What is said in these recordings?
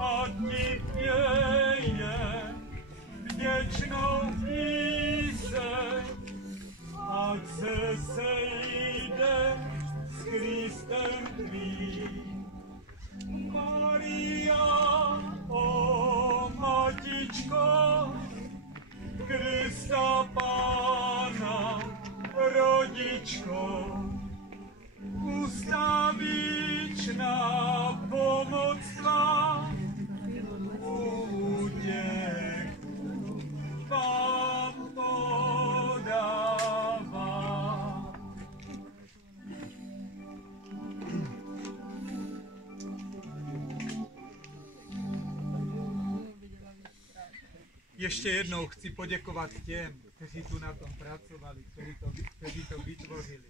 a ti pěje vděčnou píseň, ať se sejde s Kristem tvým. Maria, o matičko, Krista Pána, rodičko, ustavičná pomoc tvá, útěchu vám podává. Ještě jednou chci poděkovat těm, kteří tu na tom pracovali, kteří to vytvořili.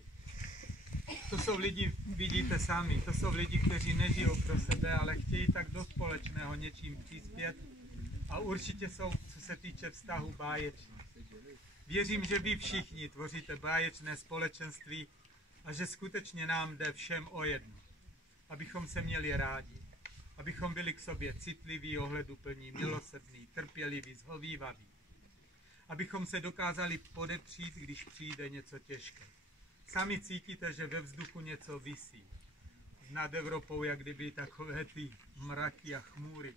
To jsou lidi, vidíte sami, to jsou lidi, kteří nežijou pro sebe, ale chtějí tak do společného něčím přispět a určitě jsou, co se týče vztahu, báječní. Věřím, že vy všichni tvoříte báječné společenství a že skutečně nám jde všem o jedno. Abychom se měli rádi, abychom byli k sobě citliví, ohleduplní, milosrdní, trpěliví, zhovývaví. Abychom se dokázali podepřít, když přijde něco těžké. Sami cítíte, že ve vzduchu něco visí. Nad Evropou, jak kdyby takové ty mraky a chmůry.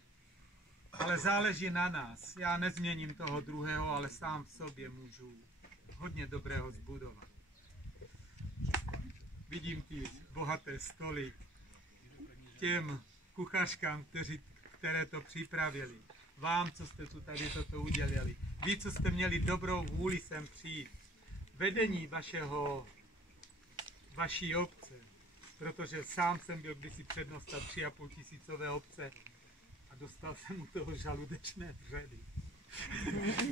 Ale záleží na nás. Já nezměním toho druhého, ale sám v sobě můžu hodně dobrého zbudovat. Vidím ty bohaté stoly, těm kuchařkám, které to připravili. Vám, co jste tu tady toto udělali. Vy, co jste měli dobrou vůli sem přijít. Vedení vaší obce, protože sám jsem byl kdysi přednosta 3,5 tisícové obce a dostal jsem u toho žaludečné vředy.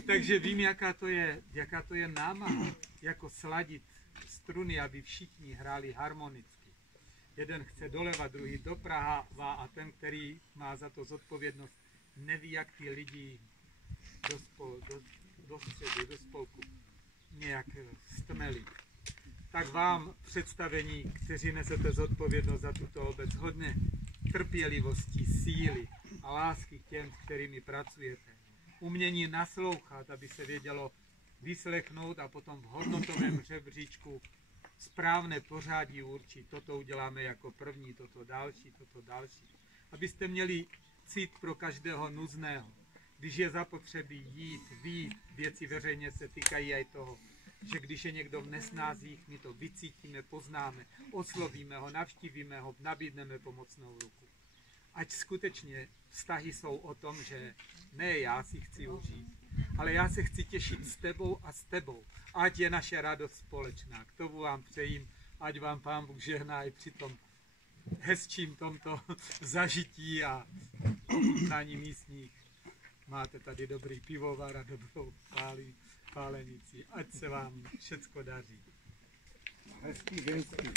Takže vím, jaká to je námaha, jako sladit struny, aby všichni hráli harmonicky. Jeden chce doleva, druhý doprava a ten, který má za to zodpovědnost, neví, jak ty lidi do středu, do spolku nějak stmelit. Tak vám představení, kteří nesete zodpovědnost za tuto obec, hodně trpělivosti, síly a lásky k těm, s kterými pracujete. Umění naslouchat, aby se vědělo vyslechnout a potom v hodnotovém žebříčku správné pořádí určit. Toto uděláme jako první, toto další. Abyste měli cit pro každého nuzného. Když je zapotřebí jít, vyjít, věci veřejně se týkají i toho, že když je někdo v nesnázích, my to vycítíme, poznáme, oslovíme ho, navštívíme ho, nabídneme pomocnou ruku. Ať skutečně vztahy jsou o tom, že ne já si chci užít, ale já se chci těšit s tebou a s tebou. Ať je naše radost společná. K tomu vám přejím, ať vám Pán Bůh žehná i při tom hezčím tomto zažití a ochutnání místních. Máte tady dobrý pivovar a dobrou pálenici. Ať se vám všecko daří. Hezký ženský.